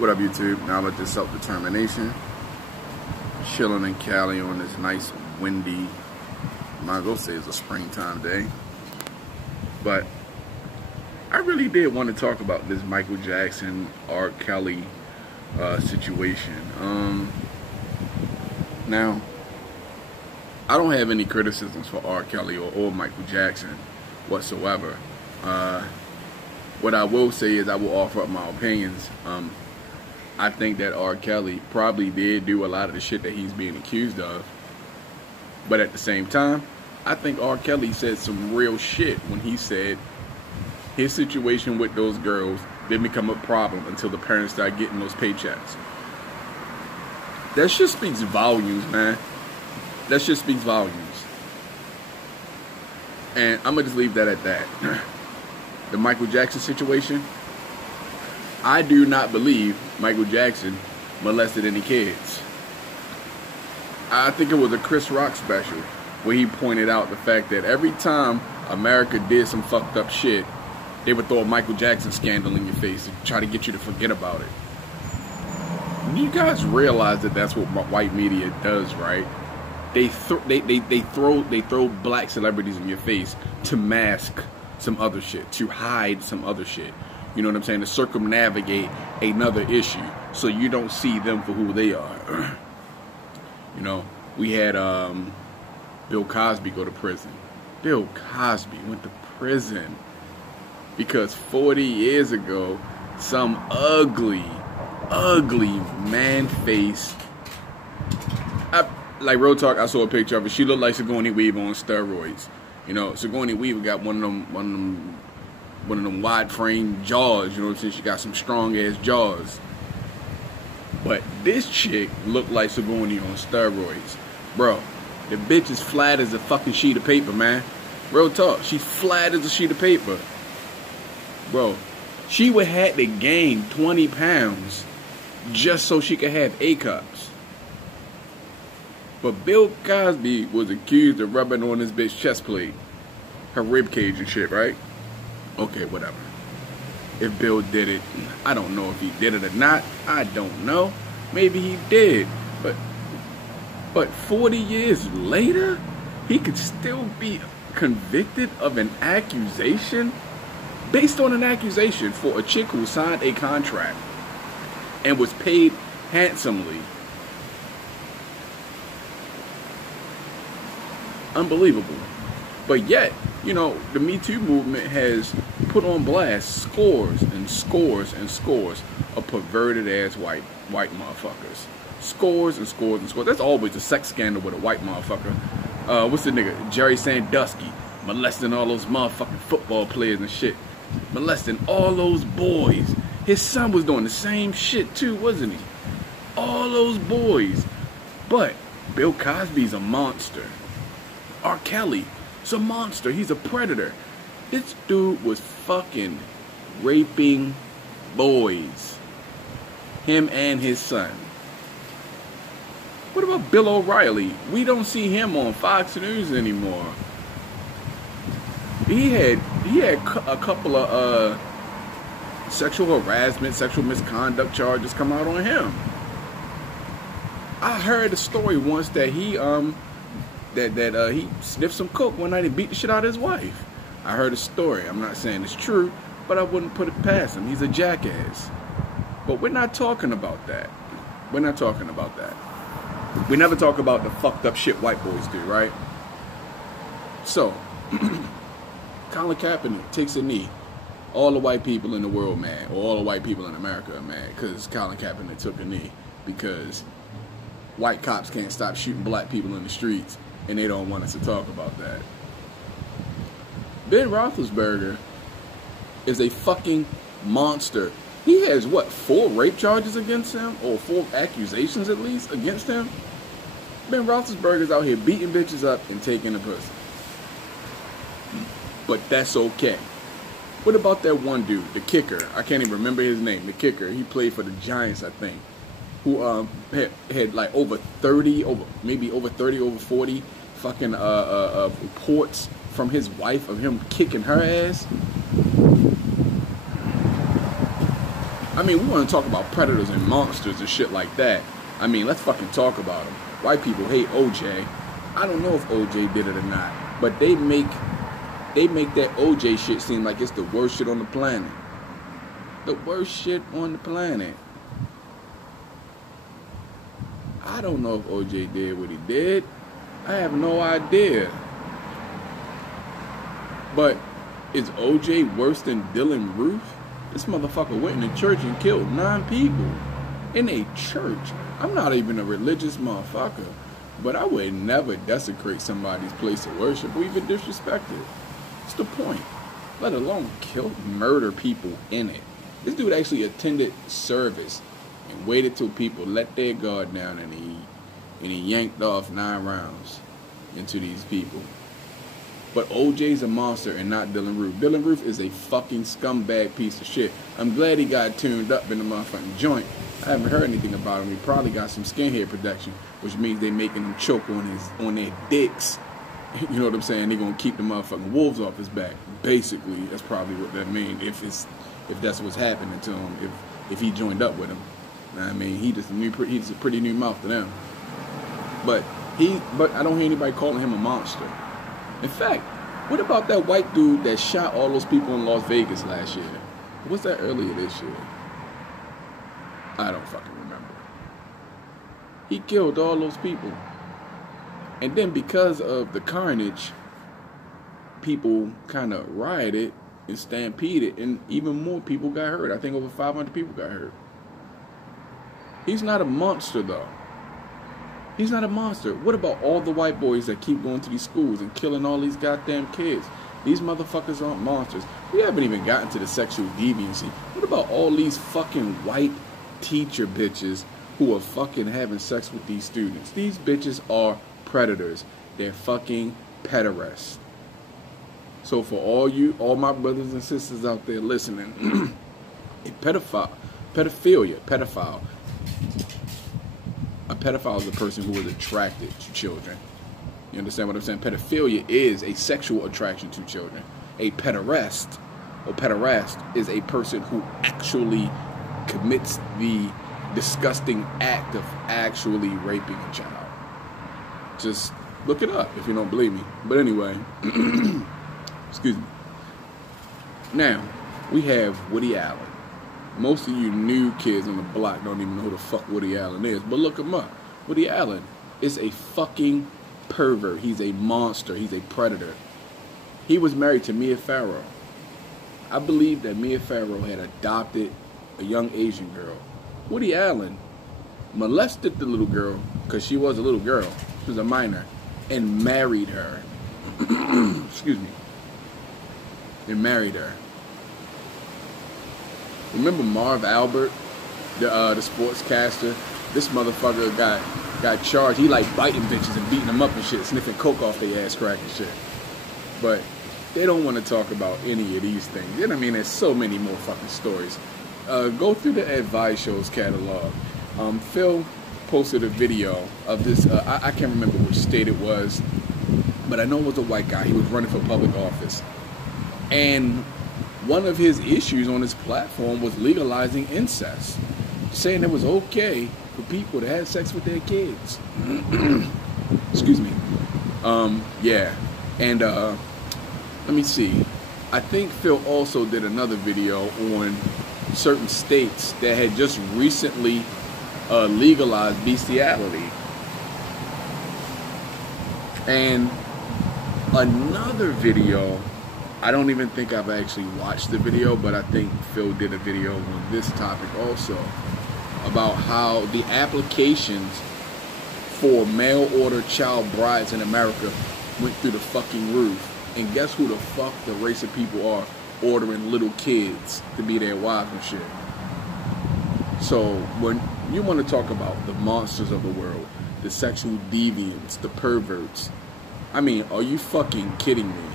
What up, YouTube? Now let this self-determination. Chilling in Cali on this nice, windy, I might go say it's a springtime day. But I really did want to talk about this Michael Jackson, R. Kelly situation. Now, I don't have any criticisms for R. Kelly or Michael Jackson whatsoever. What I will say is I will offer up my opinions. I think that R. Kelly probably did do a lot of the shit that he's being accused of. But at the same time, I think R. Kelly said some real shit when he said his situation with those girls didn't become a problem until the parents started getting those paychecks. That shit speaks volumes, man. That shit speaks volumes. And I'm going to just leave that at that. The Michael Jackson situation, I do not believe Michael Jackson molested any kids. I think it was a Chris Rock special where he pointed out the fact that every time America did some fucked up shit, they would throw a Michael Jackson scandal in your face and try to get you to forget about it. You guys realize that that's what white media does, right? They throw black celebrities in your face to mask some other shit, to hide some other shit. You know what I'm saying? To circumnavigate another issue so you don't see them for who they are. You know, we had Bill Cosby go to prison. Bill Cosby went to prison because 40 years ago, some ugly man-faced, like real talk, I saw a picture of her. She looked like Sigourney Weaver on steroids. You know, Sigourney Weaver got one of them wide frame jaws, you know what I'm saying? She got some strong ass jaws. But this chick looked like Sigourney on steroids. Bro, the bitch is flat as a fucking sheet of paper, man. Real talk, she's flat as a sheet of paper. Bro, she would have to gain 20 pounds just so she could have A cups. But Bill Cosby was accused of rubbing on this bitch's chest plate, her rib cage and shit, right? Okay, whatever. If Bill did it, I don't know if he did it or not. I don't know. Maybe he did. But 40 years later, he could still be convicted of an accusation based on an accusation for a chick who signed a contract and was paid handsomely. Unbelievable. But yet, you know, the Me Too movement has put on blast scores and scores and scores of perverted ass white motherfuckers. Scores and scores and scores. That's always a sex scandal with a white motherfucker. What's the nigga? Jerry Sandusky molesting all those motherfucking football players and shit. Molesting all those boys. His son was doing the same shit too, wasn't he? All those boys. But Bill Cosby's a monster. R. Kelly, he's a monster. He's a predator. This dude was fucking raping boys. Him and his son. What about Bill O'Reilly? We don't see him on Fox News anymore. He had a couple of sexual harassment, sexual misconduct charges come out on him. I heard a story once that he he sniffed some coke one night and beat the shit out of his wife. I heard a story. I'm not saying it's true, but I wouldn't put it past him. He's a jackass. But we're not talking about that. We're not talking about that. We never talk about the fucked up shit white boys do, right? So, Colin Kaepernick takes a knee. All the white people in the world mad, or all the white people in America are mad because Colin Kaepernick took a knee because white cops can't stop shooting black people in the streets, and they don't want us to talk about that. Ben Roethlisberger is a fucking monster. He has, what, 4 rape charges against him? Or 4 accusations, at least, against him? Ben Roethlisberger's out here beating bitches up and taking a pussy. But that's okay. What about that one dude, the kicker? I can't even remember his name. The kicker. He played for the Giants, I think. Who had like over 30, over 40 fucking reports from his wife of him kicking her ass. I mean, we want to talk about predators and monsters and shit like that. I mean, let's fucking talk about them. White people hate OJ. I don't know if OJ did it or not, but they make that OJ shit seem like it's the worst shit on the planet. The worst shit on the planet. I don't know if OJ did what he did. I have no idea. But is OJ worse than Dylan Roof? This motherfucker went in a church and killed 9 people. In a church. I'm not even a religious motherfucker, but I would never desecrate somebody's place of worship or even disrespect it. What's the point? Let alone murder people in it. This dude actually attended service and waited till people let their guard down, and he yanked off 9 rounds into these people. But OJ's a monster and not Dylan Roof. Dylan Roof is a fucking scumbag piece of shit. I'm glad he got tuned up in the motherfucking joint. I haven't heard anything about him. He probably got some skinhead protection, which means they making him choke on their dicks. You know what I'm saying? They're gonna keep the motherfucking wolves off his back. Basically, that's probably what that means. If that's what's happening to him, if he joined up with him. I mean, he's a pretty new mouth to them. But I don't hear anybody calling him a monster. In fact, what about that white dude that shot all those people in Las Vegas last year? Was that earlier this year? I don't fucking remember. He killed all those people. And then because of the carnage, people kind of rioted and stampeded, and even more people got hurt. I think over 500 people got hurt. He's not a monster, though. He's not a monster. What about all the white boys that keep going to these schools and killing all these goddamn kids? These motherfuckers aren't monsters. We haven't even gotten to the sexual deviancy. What about all these fucking white teacher bitches who are fucking having sex with these students? These bitches are predators. They're fucking pederasts. So for all my brothers and sisters out there listening, a pedophile. A pedophile is a person who is attracted to children. You understand what I'm saying? Pedophilia is a sexual attraction to children. A pederast is a person who actually commits the disgusting act of actually raping a child. Just look it up if you don't believe me. But anyway, excuse me. Now, we have Woody Allen. Most of you new kids on the block don't even know who the fuck Woody Allen is, but look him up. Woody Allen is a fucking pervert. He's a monster. He's a predator. He was married to Mia Farrow. I believe that Mia Farrow had adopted a young Asian girl. Woody Allen molested the little girl, because she was a little girl, she was a minor, and married her. Excuse me. And married her. Remember Marv Albert, the sportscaster? This motherfucker got charged. He like biting bitches and beating them up and shit, sniffing coke off their ass crack and shit. But they don't want to talk about any of these things. You know what I mean? There's so many more fucking stories. Go through the Advice Show's catalog. Phil posted a video of this. I can't remember which state it was, but I know it was a white guy. He was running for public office. And one of his issues on his platform was legalizing incest, saying it was okay for people to have sex with their kids. Excuse me. Yeah. And let me see. I think Phil also did another video on certain states that had just recently legalized bestiality. And another video, I don't even think I've actually watched the video, but I think Phil did a video on this topic also, about how the applications for mail order child brides in America went through the fucking roof. And guess who the fuck the race of people are ordering little kids to be their wives and shit. So when you want to talk about the monsters of the world, the sexual deviants, the perverts, I mean, are you fucking kidding me?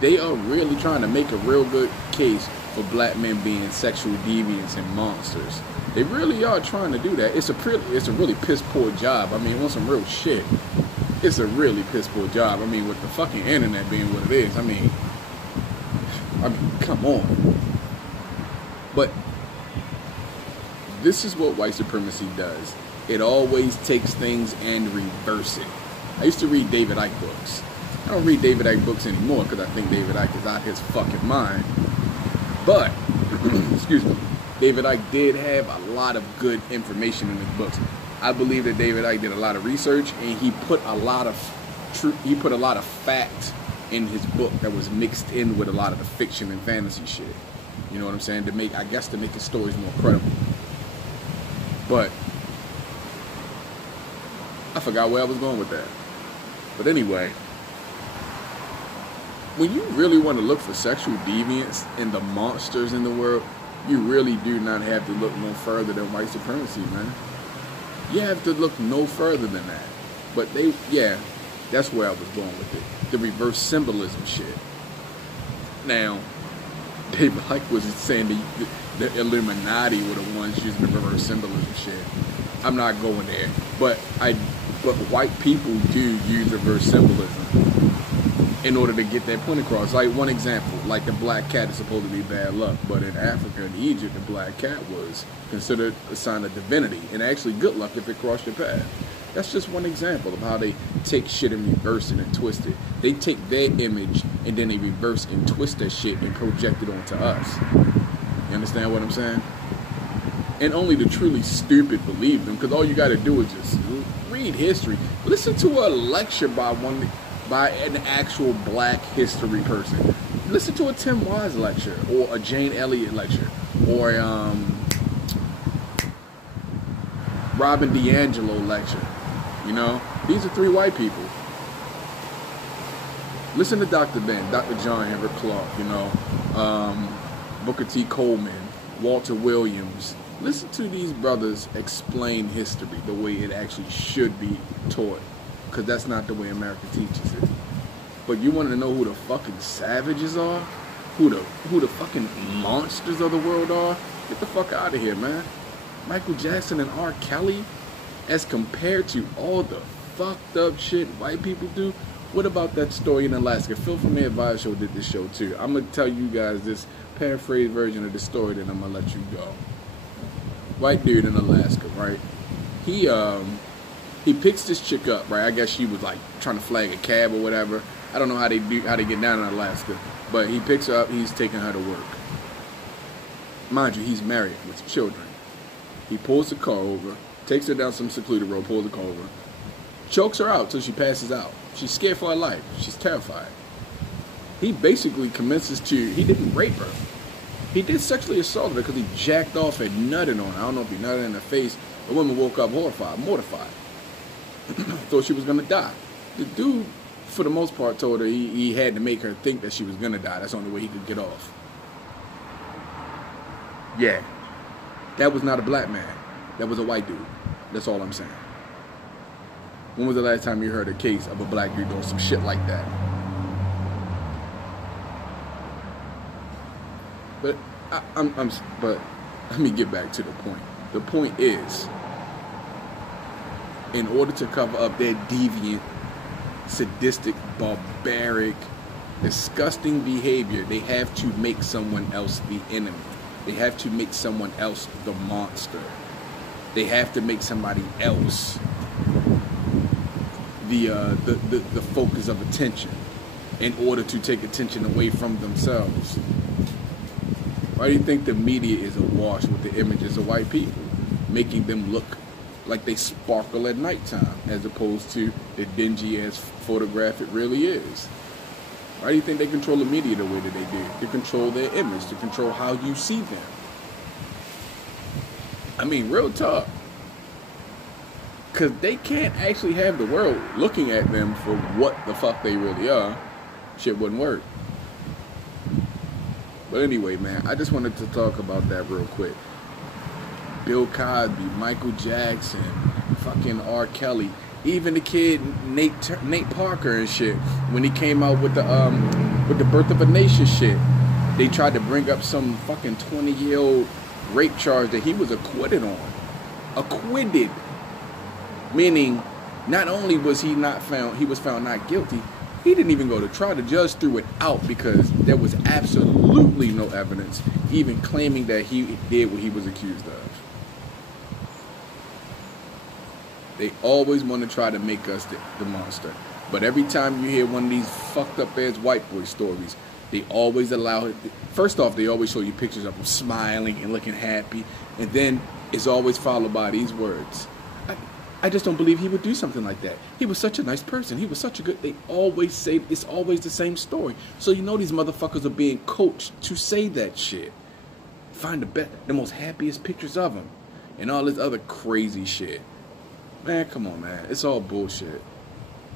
They are really trying to make a real good case for black men being sexual deviants and monsters. They really are trying to do that. It's a really piss poor job. I mean, on some real shit, it's a really piss poor job. I mean, with the fucking internet being what it is, I mean, come on. But This is what white supremacy does. It always takes things and reverse it. I used to read David Icke books. I don't read David Icke books anymore because I think David Icke is out his fucking mind. But, excuse me, David Icke did have a lot of good information in his books. I believe that David Icke did a lot of research and he put a lot of fact in his book that was mixed in with a lot of the fiction and fantasy shit. You know what I'm saying? To make the stories more credible. But I forgot where I was going with that. But anyway, when you really want to look for sexual deviance and the monsters in the world, you really do not have to look no further than white supremacy, man. You have to look no further than that. But that's where I was going with it. The reverse symbolism shit. Now, David Icke was saying the Illuminati were the ones using the reverse symbolism shit. I'm not going there. But white people do use reverse symbolism in order to get that point across. Like one example, like the black cat is supposed to be bad luck, but in Africa and Egypt, the black cat was considered a sign of divinity and actually good luck if it crossed your path. That's just one example of how they take shit and reverse it and twist it. They take their image and then they reverse and twist that shit and project it onto us. You understand what I'm saying? And only the truly stupid believe them, because all you got to do is just read history. Listen to a lecture by an actual black history person. Listen to a Tim Wise lecture or a Jane Elliott lecture or Robin DiAngelo lecture. You know, these are three white people. Listen to Dr. Ben, Dr. John Henrik Clarke, you know, Booker T. Coleman, Walter Williams. Listen to these brothers explain history the way it actually should be taught, because that's not the way America teaches it. But you want to know who the fucking savages are? Who the fucking monsters of the world are? Get the fuck out of here, man. Michael Jackson and R. Kelly, as compared to all the fucked up shit white people do. What about that story in Alaska? Phil from the Advice Show did this show too. I'm going to tell you guys this paraphrased version of the story, then I'm going to let you go. White dude in Alaska, right? He picks this chick up, right? I guess she was like trying to flag a cab or whatever. I don't know how they get down in Alaska, but he picks her up. He's taking her to work. Mind you, he's married with children. He pulls the car over, takes her down some secluded road, pulls the car over, chokes her out till she passes out. She's scared for her life. She's terrified. He basically commences he didn't rape her. He did sexually assault her because he jacked off and nutted on her. I don't know if he nutted in her face. The woman woke up horrified, mortified. Thought she was going to die. The dude, for the most part, told her he had to make her think that she was going to die. That's the only way he could get off. Yeah. That was not a black man. That was a white dude. That's all I'm saying. When was the last time you heard a case of a black dude doing some shit like that? But but let me get back to the point. The point is, in order to cover up their deviant, sadistic, barbaric, disgusting behavior, they have to make someone else the enemy. They have to make someone else the monster. They have to make somebody else the focus of attention in order to take attention away from themselves. Why do you think the media is awash with the images of white people, making them look like they sparkle at nighttime as opposed to the dingy-ass photograph it really is? Why do you think they control the media the way that they do? To control their image, to control how you see them. I mean, real talk. Because they can't actually have the world looking at them for what the fuck they really are. Shit wouldn't work. But anyway, man, I just wanted to talk about that real quick. Bill Cosby, Michael Jackson, fucking R. Kelly, even the kid Nate Parker and shit. When he came out with the Birth of a Nation shit, they tried to bring up some fucking 20-year-old rape charge that he was acquitted on. Acquitted. Meaning, not only was he was found not guilty, he didn't even go to trial. The judge threw it out because there was absolutely no evidence, even claiming that he did what he was accused of. They always want to try to make us the monster. But every time you hear one of these fucked up ass white boy stories, they always allow it. First off, they always show you pictures of them smiling and looking happy, and then it's always followed by these words. I just don't believe he would do something like that. He was such a nice person. He was such a good... They always say it's always the same story. So you know these motherfuckers are being coached to say that shit. Find the most happiest pictures of him. And all this other crazy shit. Man, come on, man. It's all bullshit.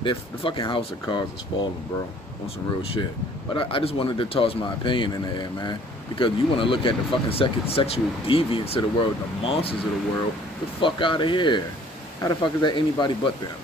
The fucking house of cards is falling, bro. On some real shit. But I just wanted to toss my opinion in the air, man. Because you want to look at the fucking sexual deviants of the world, the monsters of the world. Get the fuck out of here. How the fuck is that anybody but them?